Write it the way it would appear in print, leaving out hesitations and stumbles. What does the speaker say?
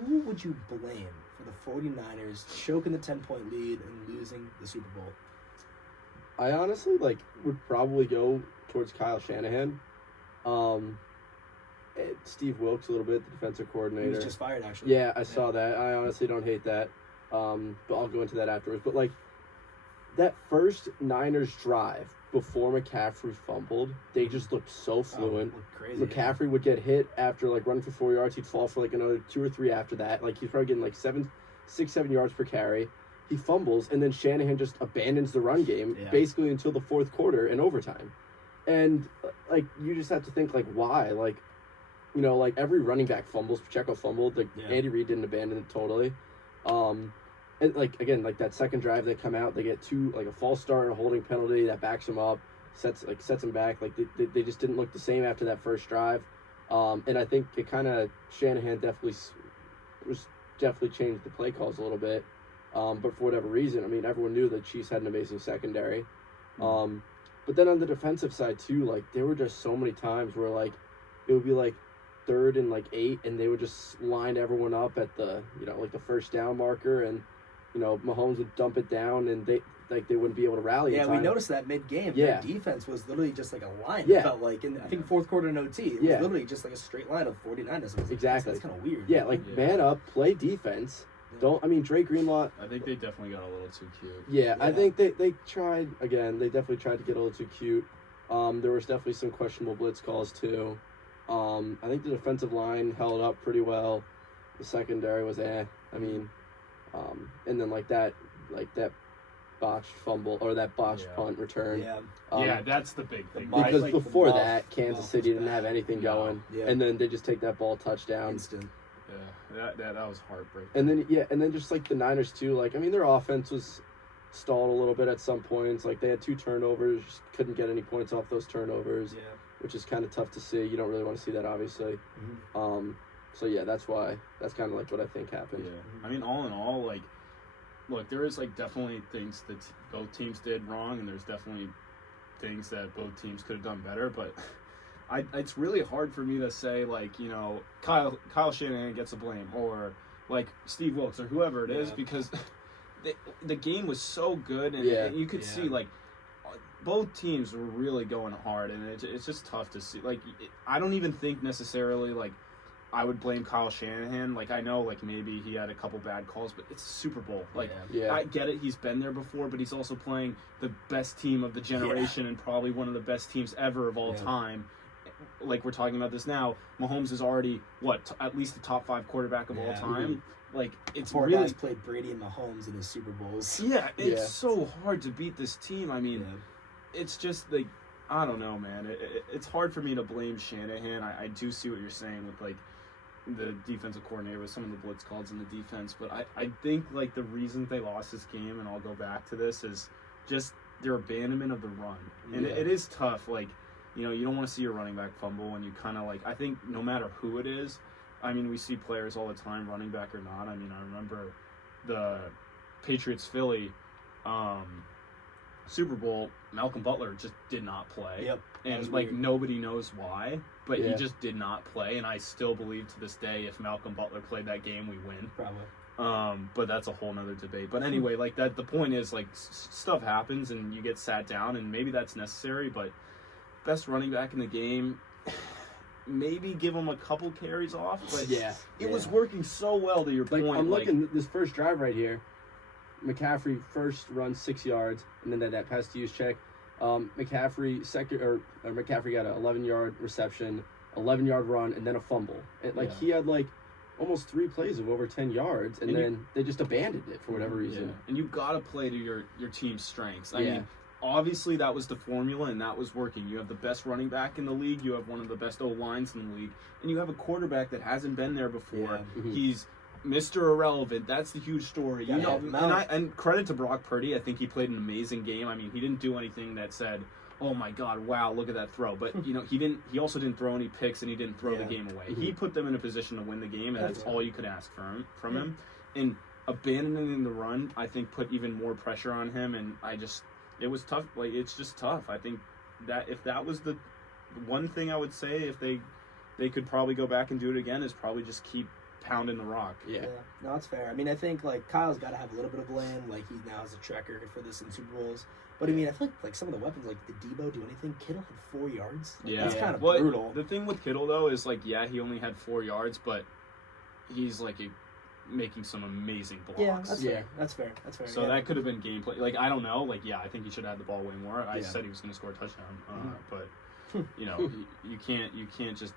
who would you blame for the 49ers choking the 10-point lead and losing the Super Bowl? I honestly would probably go towards Kyle Shanahan. Steve Wilkes a little bit, the defensive coordinator. He was just fired, actually. Yeah, I saw that. I honestly don't hate that. But I'll go into that afterwards. But that first Niners drive before McCaffrey fumbled, they just looked so fluent. Crazy, McCaffrey would get hit after running for 4 yards. He'd fall for another 2 or 3 after that. He's probably getting 7 yards per carry. He fumbles, and then Shanahan just abandons the run game basically until the fourth quarter in overtime. And you just have to think why? Every running back fumbles. Pacheco fumbled. Andy Reid didn't abandon it totally. And again, that second drive they come out, they get a false start and a holding penalty that backs them up, sets them back. They just didn't look the same after that first drive. And I think it kind of Shanahan definitely changed the play calls a little bit. But for whatever reason, I mean, everyone knew the Chiefs had an amazing secondary. But then on the defensive side too, there were just so many times where it would be 3rd and 8, and they would just line everyone up at the the first down marker, and Mahomes would dump it down, and they wouldn't be able to rally. Yeah, in time. we noticed that mid-game. Yeah. Their defense was literally just a line. Yeah. It felt and I think fourth quarter in OT, it was literally just a straight line of 49ers. Exactly. That's kind of weird. Yeah, man up, play defense. Dre Greenlaw. I think they definitely got a little too cute. Yeah, I think they tried again. They definitely tried to get a little too cute. There was definitely some questionable blitz calls too. I think the defensive line held up pretty well. The secondary was I mean, and then that botched fumble or that botched punt return. Yeah, that's the big thing. Because before that, Kansas City didn't have anything going, and then they just take that ball touchdown. Instant. Yeah, that was heartbreaking. And then just the Niners too. I mean, their offense was stalled a little bit at some points. They had 2 turnovers, just couldn't get any points off those turnovers. Yeah. Which is kind of tough to see. You don't really want to see that, obviously. Mm-hmm. So yeah, that's kind of what I think happened. Yeah. I mean, all in all, look, there is definitely things that both teams did wrong, and there's definitely things that both teams could have done better. But it's really hard for me to say Kyle Shanahan gets the blame, or Steve Wilkes, or whoever it is, because the game was so good, and you could see both teams were really going hard, and it's just tough to see. I don't even think necessarily I would blame Kyle Shanahan. I know maybe he had a couple bad calls, but it's a Super Bowl. I get it, he's been there before, but he's also playing the best team of the generation and probably one of the best teams ever of all time. We're talking about this now. Mahomes is already at least the top 5 quarterback of all time. It's Poor really guys played Brady and Mahomes in his Super Bowls. Yeah, it's so hard to beat this team. I mean, it's just I don't know, man. It's hard for me to blame Shanahan. I do see what you're saying with the defensive coordinator with some of the blitz calls in the defense, but I think the reason they lost this game, and I'll go back to this, is just their abandonment of the run. And it is tough. You don't want to see your running back fumble, and you kind of I think no matter who it is, I mean, we see players all the time, running back or not. I mean, I remember the Patriots-Philly Super Bowl, Malcolm Butler just did not play. Yep. And nobody knows why, but he just did not play, and I still believe to this day if Malcolm Butler played that game, we win. Probably. But that's a whole nother debate. But anyway, the point is stuff happens and you get sat down, and maybe that's necessary, but best running back in the game, maybe give him a couple carries off, but it was working so well to your point. I'm looking at this first drive right here. McCaffrey first runs 6 yards, and then that pass to use check. McCaffrey got an 11-yard reception, 11-yard run, and then a fumble. He had almost 3 plays of over 10 yards, and then they just abandoned it for whatever reason. And you got to play to your team's strengths. I mean, obviously that was the formula, and that was working. You have the best running back in the league, you have one of the best O-lines in the league, and you have a quarterback that hasn't been there before. He's Mr. Irrelevant. That's the huge story. And credit to Brock Purdy. I think he played an amazing game. I mean, he didn't do anything that said, "Oh my God, wow, look at that throw." But he also didn't throw any picks, and he didn't throw the game away. He put them in a position to win the game, and that's all you could ask from him. And abandoning the run, I think, put even more pressure on him. And it was tough. It's just tough. I think that if that was the one thing I would say, if they could probably go back and do it again, is probably just keep pounding the rock. Yeah. No, that's fair. I mean, I think like Kyle's got to have a little bit of blame. Like he now has a track record for this in Super Bowls. But I mean, I feel like some of the weapons, like did Debo do anything? Kittle had 4 yards. Like, Yeah, that's kind of Well, brutal. The thing with Kittle though is like, yeah, he only had 4 yards, but he's like making some amazing blocks. Yeah, that's fair. That's fair. That's fair. So yeah. that could have been gameplay. Like I don't know. Like yeah, I think he should have had the ball way more. I Yeah. said he was going to score a touchdown, but you know you can't just